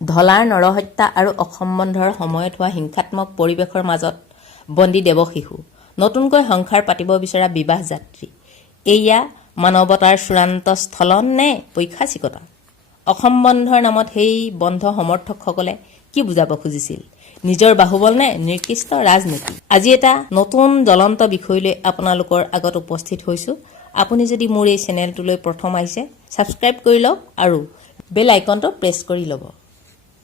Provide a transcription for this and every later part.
ধলাৰ নৰহত্যা আৰু অসম বন্ধৰ সময়ত হোৱা হিংসাত্মক পৰিৱেশৰ মাজত বন্দী দেৱশিশু, নতুনকৈ সংসাৰ পাতিব বিচৰা বিবাহ যাত্ৰী, এয়া মানৱতাৰ চূড়ান্ত স্থলন নে পৈশাচিকতা? অসম বন্ধৰ নামত সেই বন্ধ সমৰ্থকসকলে কি বুজাব খুজিছিল? নিজৰ বাহুবল নে নিকৃষ্ট ৰাজনীতি? আজি এটা নতুন জ্বলন্ত বিষয় লৈ আপোনালোকৰ আগত উপস্থিত হৈছোঁ। আপুনি যদি মোৰ এই চেনেলটোলৈ প্ৰথম আহিছে, ছাবস্ক্ৰাইব কৰি লওক আৰু বেল আইকনটো প্ৰেছ কৰি ল'ব।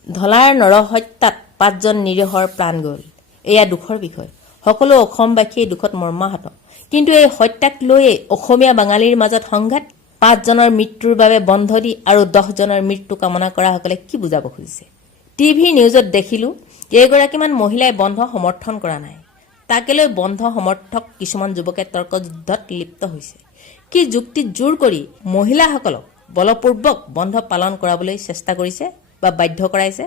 ধলাৰ নৰহত্যাত 5জন নিৰীহৰ প্ৰাণ গ'ল। এয়া দুখৰ বিষয়। সকলো অসমবাসীয়ে দুখত মৰ্মাহত। কিন্তু এই হত্যাক লৈয়ে অসমীয়া বাঙালীৰ মাজত সংঘাত। 5জনৰ মৃত্যুৰ বাবে বন্ধ দি আৰু 10জনৰ মৃত্যু কামনা কৰাসকলে কি বুজাব খুজিছে? টিভি নিউজত দেখিলোঁ কেইগৰাকীমান মহিলাই বন্ধ সমৰ্থন কৰা নাই। তাকে লৈ বন্ধ সমৰ্থক কিছুমান যুৱকে তৰ্কযুদ্ধত লিপ্ত হৈছে। কি যুক্তিত জোৰ কৰি মহিলাসকলক বলপূৰ্বক বন্ধ পালন কৰাবলৈ চেষ্টা কৰিছে বা বাধ্য কৰাইছে?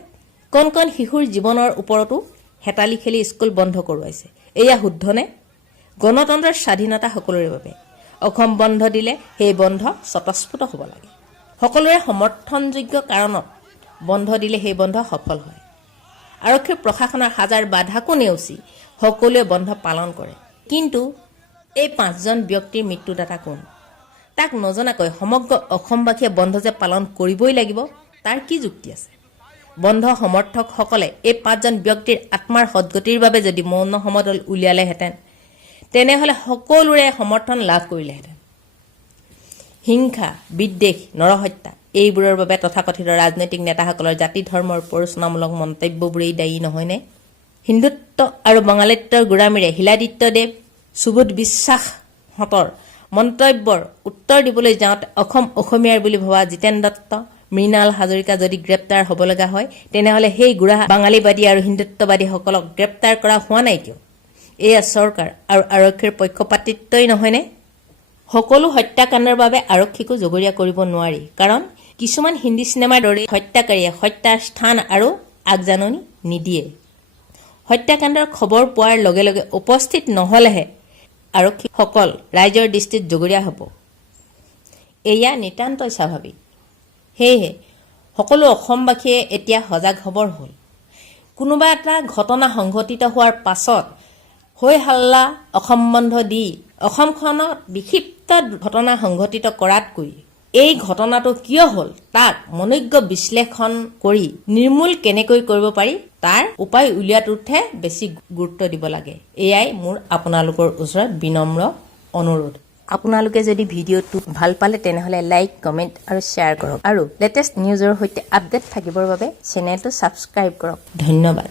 কণ কণ শিশুৰ জীৱনৰ ওপৰতো হেতালি খেলি স্কুল বন্ধ কৰোৱাইছে। এয়া শুদ্ধনে? গণতন্ত্ৰৰ স্বাধীনতা সকলোৰে বাবে। অসম বন্ধ দিলে সেই বন্ধ স্বতঃস্ফূৰ্ত হ'ব লাগে। সকলোৰে সমৰ্থনযোগ্য কাৰণত বন্ধ দিলে সেই বন্ধ সফল হয়। আৰক্ষী প্ৰশাসনৰ হাজাৰ বাধাকো নেওচি সকলোৱে বন্ধ পালন কৰে। কিন্তু এই 5জন ব্যক্তিৰ মৃত্যুদাতা কোন? তাক নজনাকৈ সমগ্ৰ অসমবাসীয়ে বন্ধ যে পালন কৰিবই লাগিব, তাৰ কি যুক্তি আছে? বন্ধ সমৰ্থকসকলে এই 5জন ব্যক্তিৰ আত্মাৰ সদ্গতিৰ বাবে যদি মৌন সমদল উলিয়ালেহেঁতেন, তেনেহ'লে সকলোৰে সমৰ্থন লাভ কৰিলেহেঁতেন। হিংসা, বিদ্বেষ, নৰহত্যা এইবোৰৰ বাবে তথাকথিত ৰাজনৈতিক নেতাসকলৰ জাতি ধৰ্মৰ প্ৰৰোচনামূলক মন্তব্যবোৰেই দায়ী নহয়নে? হিন্দুত্ব আৰু বঙালীত্বৰ গোড়ামীৰে শিলাদিত্যদেৱ, সুবোধ বিশ্বাসহঁতৰ মন্তব্যৰ উত্তৰ দিবলৈ যাওঁতে অসমীয়াৰ বুলি ভবা জিতেন দত্ত, মৃণাল হাজৰিকা যদি গ্ৰেপ্তাৰ হ'ব লগা হয়, তেনেহ'লে সেই গোড়া বাঙালীবাদী আৰু হিন্দুত্ববাদীসকলক গ্ৰেপ্তাৰ কৰা হোৱা নাই কিয়? এয়া চৰকাৰ আৰু আৰক্ষীৰ পক্ষপাতিত্বই নহয়নে? সকলো হত্যাকাণ্ডৰ বাবে আৰক্ষীকো জগৰীয়া কৰিব নোৱাৰি। কাৰণ কিছুমান হিন্দী চিনেমাৰ দৰে হত্যাকাৰীয়ে হত্যাৰ স্থান আৰু আগজাননী নিদিয়ে। হত্যাকাণ্ডৰ খবৰ পোৱাৰ লগে লগে উপস্থিত নহ'লেহে আৰক্ষীসকল ৰাইজৰ দৃষ্টিত জগৰীয়া হ'ব। এয়া নিতান্তই স্বাভাৱিক। সেয়েহে সকলো অসমবাসীয়ে এতিয়া সজাগ হ'বৰ হ'ল। কোনোবা এটা ঘটনা সংঘটিত হোৱাৰ পাছত হৈ হাল্লা অসম বন্ধ দি অসমখনত বিক্ষিপ্ত ঘটনা সংঘটিত কৰাতকৈ এই ঘটনাটো কিয় হ'ল তাক মনোজ্ঞ বিশ্লেষণ কৰি নিৰ্মূল কেনেকৈ কৰিব পাৰি তাৰ উপায় উলিওৱাটোতহে বেছি গুৰুত্ব দিব লাগে। এয়াই মোৰ আপোনালোকৰ ওচৰত বিনম্ৰ অনুৰোধ। আপোনালোকে যদি ভিডিঅ'টো ভাল পালে তেনেহ'লে লাইক, কমেণ্ট আৰু শ্বেয়াৰ কৰক আৰু লেটেষ্ট নিউজৰ সৈতে আপডেট থাকিবৰ বাবে চেনেলটো ছাবস্ক্ৰাইব কৰক। ধন্যবাদ।